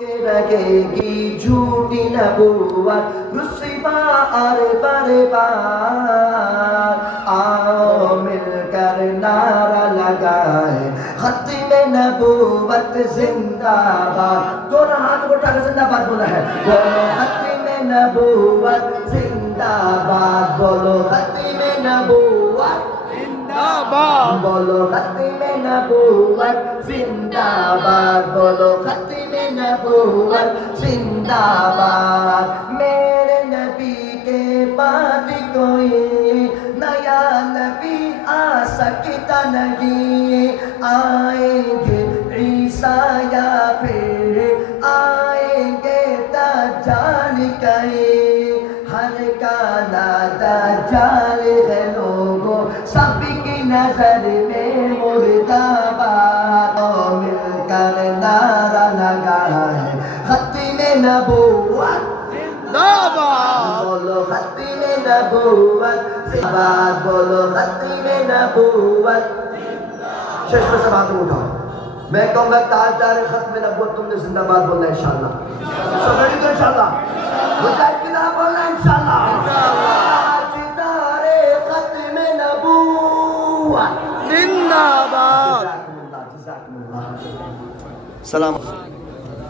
رکھے جھوٹی نبوت رسوا اور برباد آؤ مل کر نعرہ لگائے ختم نبوت زندہ باد دونوں ہاتھ اٹھا کر زندہ باد بولا ہے بولو ختم نبوت زندہ باد بولو ختم نبوت بولو ختم نبوت زندہ باد بولو ختم نبوت زندہ باد میرے نبی کے بعد کوئی نیا نبی آ سکتا نہیں آئیں گے عیسیٰ یا پھر آئیں گے دجال کہیں ہر کا دجال ہے لوگوں سب کی نظر میں مردہ باد مل کر نعرہ لگائے ختم نبوت بولو ختم نبوت بات بولو ختم نبوت شش میں سے بات اٹھاؤ میں کہوں گا تاجدار ختم نبوت تم نے زندہ باد بولنا ہے انشاءاللہ سب ریڈی تو انشاءاللہ مجاہد کی طرح بولنا ہے انشاءاللہ تاجدار ختم نبوت زندہ باد جزاکم اللہ سلام